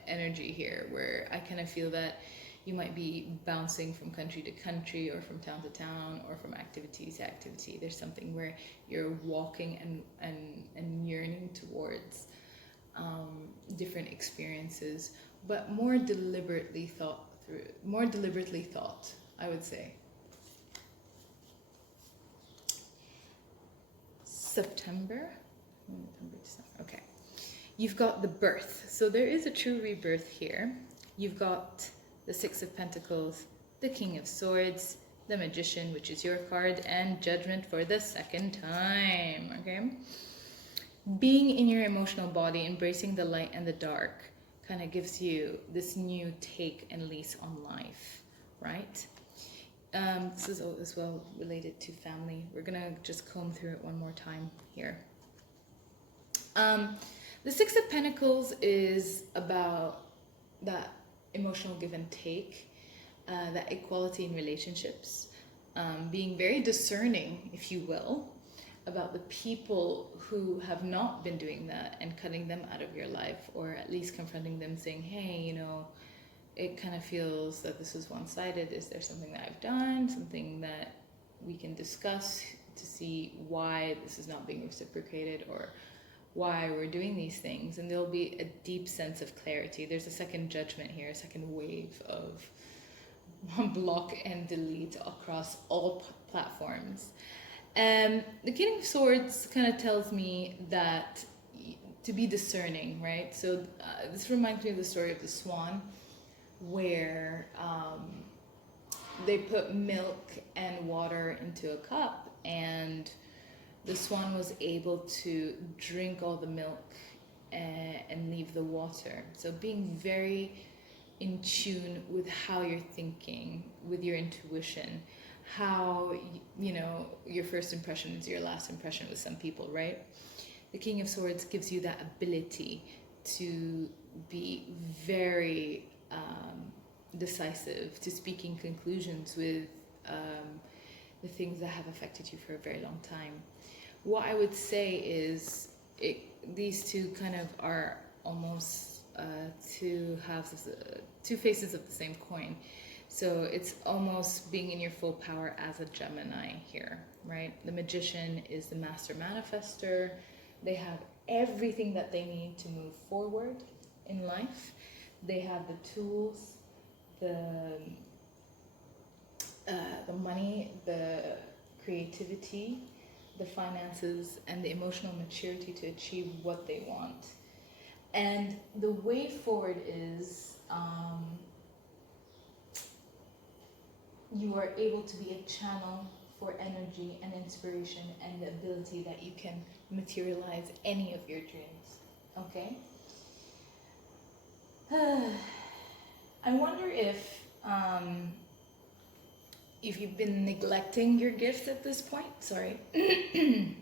energy here, where I kind of feel that you might be bouncing from country to country, or from town to town, or from activity to activity. There's something where you're walking and yearning towards different experiences, but more deliberately thought, I would say. September, December. Okay. You've got the birth. So there is a true rebirth here. You've got the Six of Pentacles, the King of Swords, the Magician, which is your card, and Judgment for the second time. Okay. Being in your emotional body, embracing the light and the dark, kind of gives you this new take and lease on life, right? This is as well related to family. We're gonna just comb through it one more time here. The Six of Pentacles is about that emotional give and take, that equality in relationships, being very discerning, if you will, about the people who have not been doing that and cutting them out of your life, or at least confronting them, saying, hey, you know, it kind of feels that this is one-sided. Is there something that I've done, something that we can discuss to see why this is not being reciprocated, or why we're doing these things? And there'll be a deep sense of clarity. There's a second judgment here, a second wave of block and delete across all platforms. The King of Swords kind of tells me that to be discerning, right? So this reminds me of the story of the swan, where they put milk and water into a cup, and the swan was able to drink all the milk and leave the water. So being very in tune with how you're thinking, with your intuition, how, you know, your first impression is your last impression with some people, right? The King of Swords gives you that ability to be very decisive, to speaking conclusions with the things that have affected you for a very long time. What I would say is these two kind of are almost two halves, two faces of the same coin. So it's almost being in your full power as a Gemini here, right? The Magician is the master manifester. They have everything that they need to move forward in life. They have the tools, the money, the creativity, the finances, and the emotional maturity to achieve what they want. And the way forward is you are able to be a channel for energy and inspiration and the ability that you can materialize any of your dreams. Okay? I wonder if you've been neglecting your gifts at this point. Sorry. It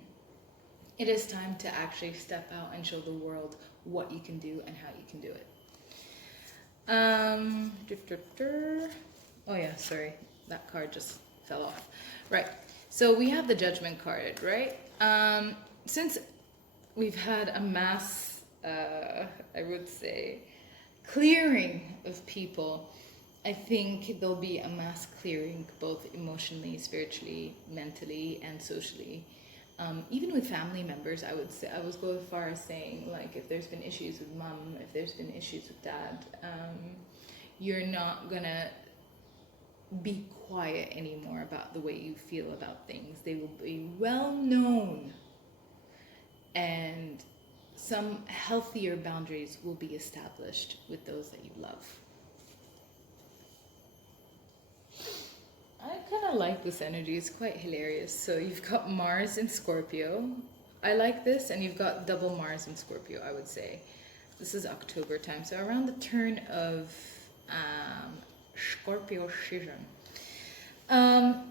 is time to actually step out and show the world what you can do and how you can do it. Oh yeah, sorry. That card just fell off. Right. So we have the Judgment card, right? Since we've had a mass, I would say, clearing of people, I think there'll be a mass clearing both emotionally, spiritually, mentally, and socially. Even with family members, I would say, I was going as far as saying, like, if there's been issues with mom, if there's been issues with dad, you're not gonna be quiet anymore about the way you feel about things. They will be well known, and some healthier boundaries will be established with those that you love. I kind of like this energy. It's quite hilarious. So you've got Mars in Scorpio. I like this, and you've got double Mars in Scorpio, I would say. This is October time, so around the turn of Scorpio season. I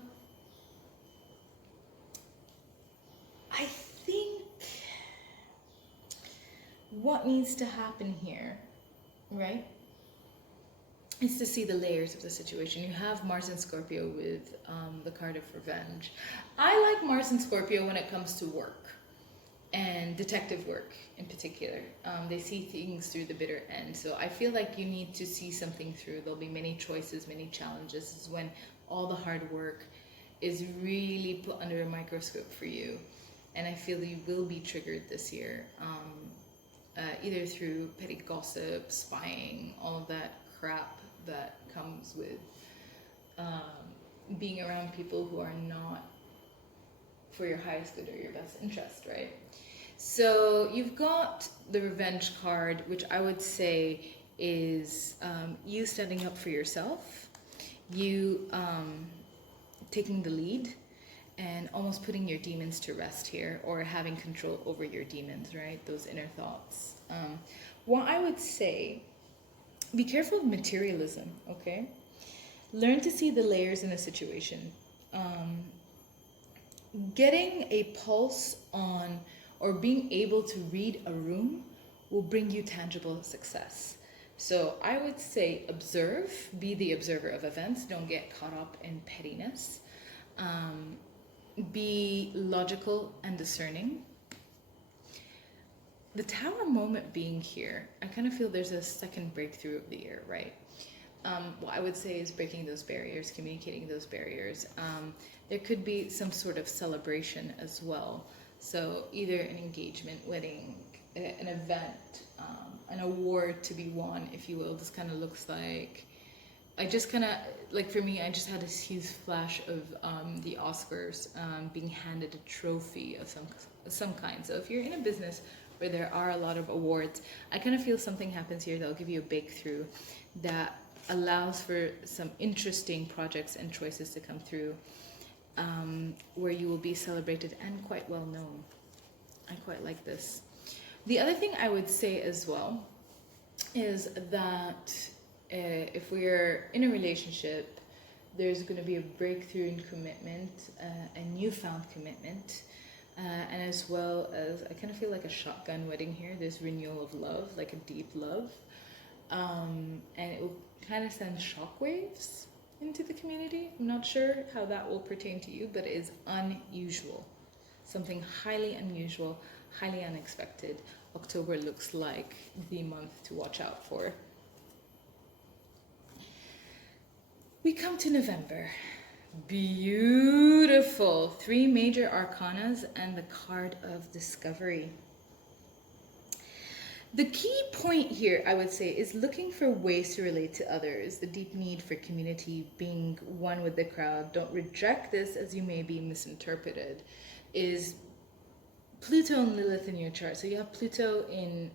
think what needs to happen here, right, is to see the layers of the situation. You have Mars and Scorpio with the card of revenge. I like Mars and Scorpio when it comes to work and detective work in particular. They see things through the bitter end. So I feel like you need to see something through. There'll be many choices, many challenges. This is when all the hard work is really put under a microscope for you. And I feel you will be triggered this year, either through petty gossip, spying, all of that crap that comes with being around people who are not for your highest good or your best interest, right? So you've got the revenge card, which I would say is you standing up for yourself, you taking the lead, and almost putting your demons to rest here, or having control over your demons, right? Those inner thoughts. What I would say, be careful of materialism, okay? Learn to see the layers in a situation. Getting a pulse on or being able to read a room will bring you tangible success. So I would say observe, be the observer of events, don't get caught up in pettiness. Be logical and discerning. The Tower moment being here, I kind of feel there's a second breakthrough of the year, right? What I would say is breaking those barriers, communicating those barriers. There could be some sort of celebration as well. So either an engagement, wedding, an event, an award to be won, if you will. This kind of looks like, I just kind of, like for me, I just had this huge flash of the Oscars being handed a trophy of some kind. So if you're in a business where there are a lot of awards, I kind of feel something happens here that'll give you a breakthrough that allows for some interesting projects and choices to come through, where you will be celebrated and quite well known. I quite like this. The other thing I would say as well is that if we're in a relationship, there's going to be a breakthrough in commitment, a newfound commitment, and as well as, I kind of feel like a shotgun wedding here. There's renewal of love, like a deep love. and it will kind of send shockwaves into the community. I'm not sure how that will pertain to you, but it is unusual. Something highly unusual, highly unexpected. October looks like the month to watch out for. We come to November. Beautiful. 3 major arcanas and the card of discovery. The key point here, I would say, is looking for ways to relate to others, the deep need for community, being one with the crowd. Don't reject this as you may be misinterpreted, is Pluto and Lilith in your chart. So you have Pluto in,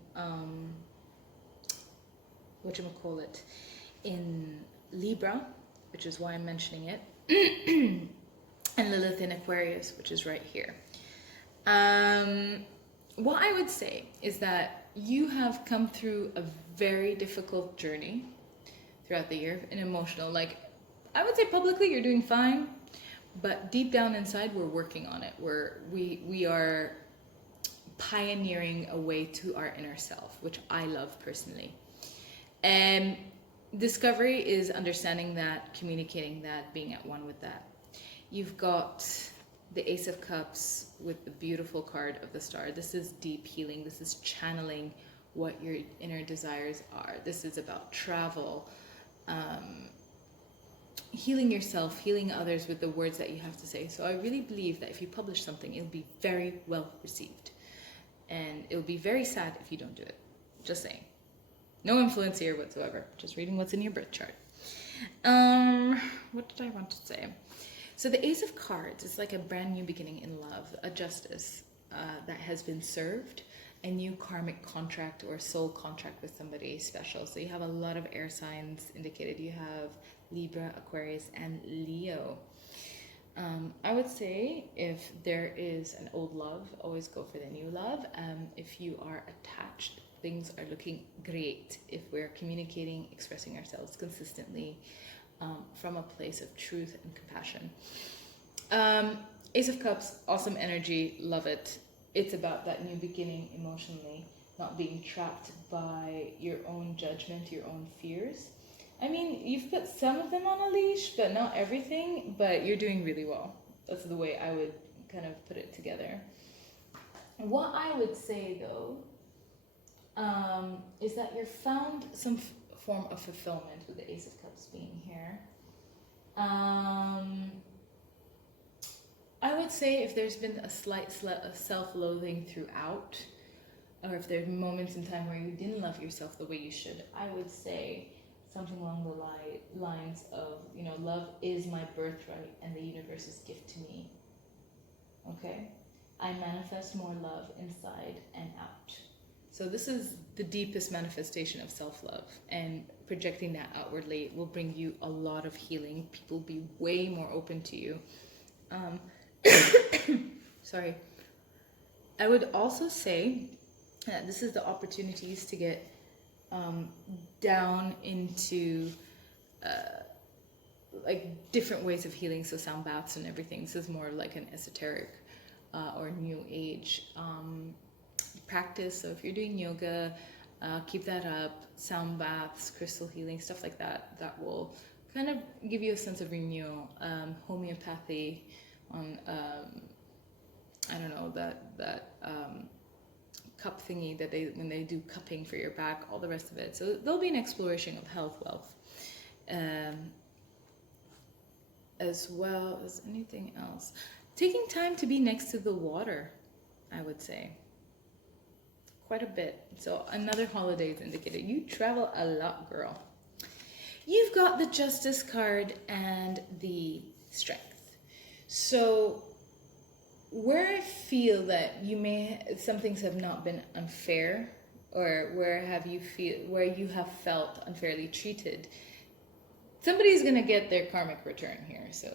in Libra, which is why I'm mentioning it, and Lilith in Aquarius, which is right here. What I would say is that you have come through a very difficult journey throughout the year, an emotional, like, I would say publicly you're doing fine, but deep down inside we're working on it. We are pioneering a way to our inner self, which I love personally. And discovery is understanding that, communicating that, being at one with that. You've got the Ace of Cups with the beautiful card of the Star. This is deep healing. This is channeling what your inner desires are. This is about travel, healing yourself, healing others with the words that you have to say. So I really believe that if you publish something, it'll be very well received. And it'll be very sad if you don't do it. Just saying. No influence here whatsoever. Just reading what's in your birth chart. What did I want to say? So the Ace of Cards is like a brand new beginning in love, a justice that has been served, a new karmic contract or soul contract with somebody special. So you have a lot of air signs indicated. You have Libra, Aquarius, and Leo. I would say if there is an old love, always go for the new love. If you are attached, things are looking great. If we're communicating, expressing ourselves consistently, from a place of truth and compassion. Ace of Cups, awesome energy, love it. It's about that new beginning emotionally, not being trapped by your own judgment, your own fears. I mean, you've put some of them on a leash, but not everything, but you're doing really well. That's the way I would kind of put it together. What I would say, though, is that you've found some form of fulfillment with the Ace of Cups being here. I would say if there's been a slight self-loathing throughout, or if there's moments in time where you didn't love yourself the way you should, I would say something along the lines of, love is my birthright and the universe's gift to me. Okay? I manifest more love inside and out. So this is the deepest manifestation of self-love, and projecting that outwardly will bring you a lot of healing. People will be way more open to you. Sorry. I would also say that this is the opportunities to get down into like different ways of healing, so sound baths and everything. This is more like an esoteric or new age practice. So if you're doing yoga, keep that up. Sound baths, crystal healing, stuff like that, that will kind of give you a sense of renewal. Homeopathy on I don't know, that cup thingy that when they do cupping for your back, all the rest of it. So there'll be an exploration of health, wealth, as well as anything else. Taking time to be next to the water, I would say. Quite a bit. So another holiday is indicated. You travel a lot, girl. You've got the Justice card and the Strength. So where I feel that some things have not been unfair, or where you have felt unfairly treated, somebody's gonna get their karmic return here. So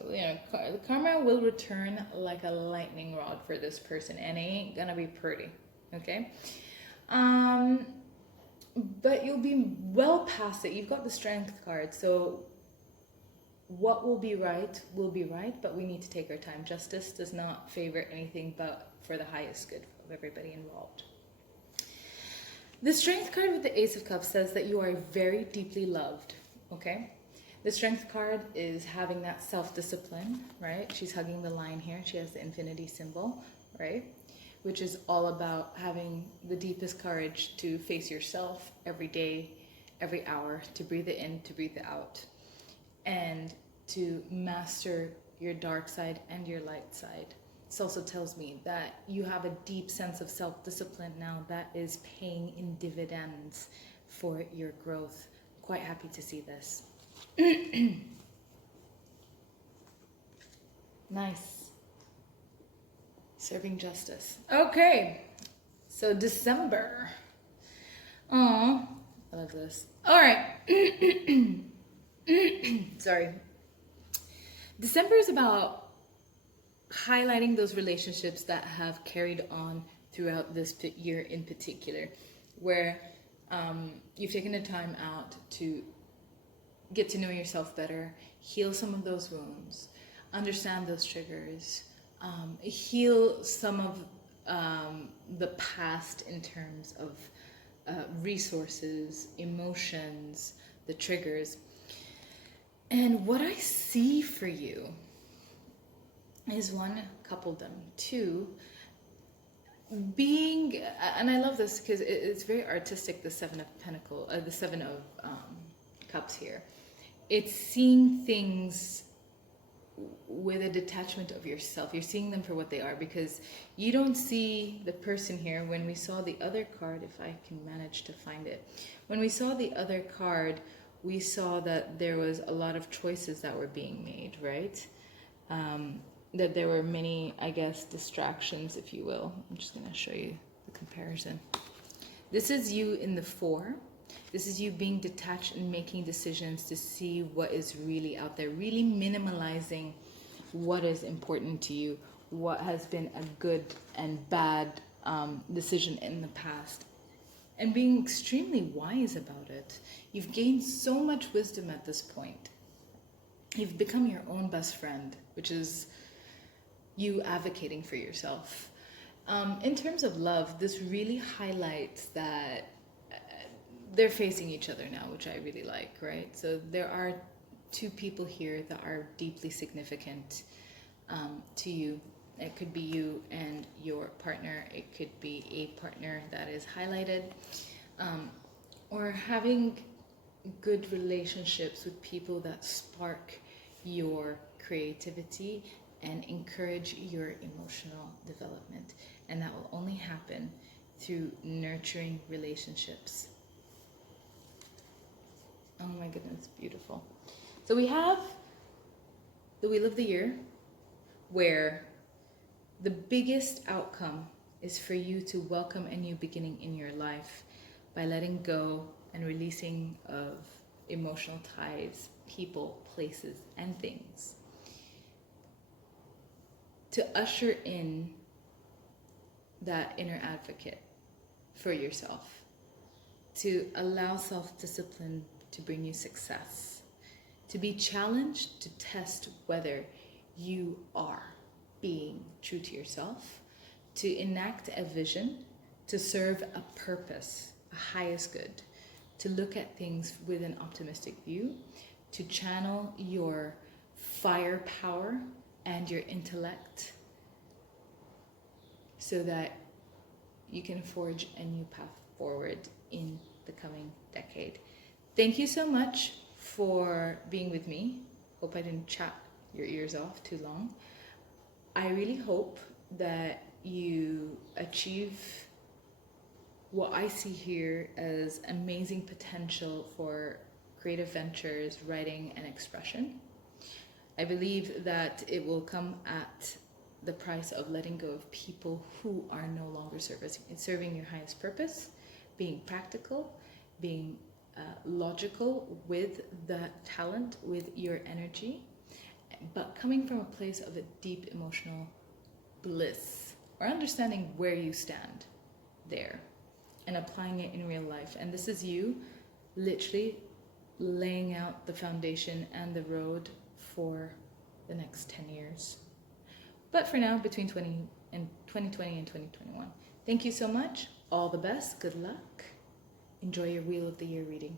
karma will return like a lightning rod for this person, and it ain't gonna be pretty. Okay. But you'll be well past it. You've got the Strength card, so what will be right, but we need to take our time. Justice does not favor anything but for the highest good of everybody involved. The Strength card with the Ace of Cups says that you are very deeply loved, okay? The Strength card is having that self-discipline, right? She's hugging the line here. She has the infinity symbol, right? Which is all about having the deepest courage to face yourself every day, every hour, to breathe it in, to breathe it out, and to master your dark side and your light side. This also tells me that you have a deep sense of self-discipline now that is paying in dividends for your growth. Quite happy to see this. Nice. Serving justice. Okay. So December. Oh, I love this. All right. Sorry. December is about highlighting those relationships that have carried on throughout this year in particular, where you've taken the time out to get to know yourself better, heal some of those wounds, understand those triggers, heal some of the past in terms of resources, emotions, the triggers. And what I see for you is one, couple them. Two, being, and I love this because it's very artistic, the Seven of Pentacles, the Seven of Cups here. It's seeing things with a detachment of yourself. You're seeing them for what they are, because you don't see the person here. When we saw the other card, if I can manage to find it, when we saw the other card, we saw that there was a lot of choices that were being made, right? That there were many, I guess, distractions, if you will. I'm just going to show you the comparison. This is you in the 4. This is you being detached and making decisions to see what is really out there, really minimalizing what is important to you, what has been a good and bad decision in the past, and being extremely wise about it. You've gained so much wisdom at this point. You've become your own best friend, which is you advocating for yourself. In terms of love, this really highlights that they're facing each other now, which I really like, right? So there are two people here that are deeply significant to you. It could be you and your partner. It could be a partner that is highlighted, or having good relationships with people that spark your creativity and encourage your emotional development. And that will only happen through nurturing relationships. Oh my goodness, beautiful. So we have the Wheel of the Year, where the biggest outcome is for you to welcome a new beginning in your life by letting go and releasing of emotional ties, people, places, and things, to usher in that inner advocate for yourself, to allow self-discipline to bring you success, to be challenged to test whether you are being true to yourself, to enact a vision, to serve a purpose, a highest good, to look at things with an optimistic view, to channel your firepower and your intellect so that you can forge a new path forward in the coming decade. Thank you so much for being with me. Hope I didn't chat your ears off too long. I really hope that you achieve what I see here as amazing potential for creative ventures, writing, and expression. I believe that it will come at the price of letting go of people who are no longer serving your highest purpose, being practical, being logical with the talent, with your energy, but coming from a place of a deep emotional bliss, or understanding where you stand there and applying it in real life. And this is you literally laying out the foundation and the road for the next 10 years. But for now, between 2020 and 2021. Thank you so much. All the best. Good luck. enjoy your Wheel of the Year reading.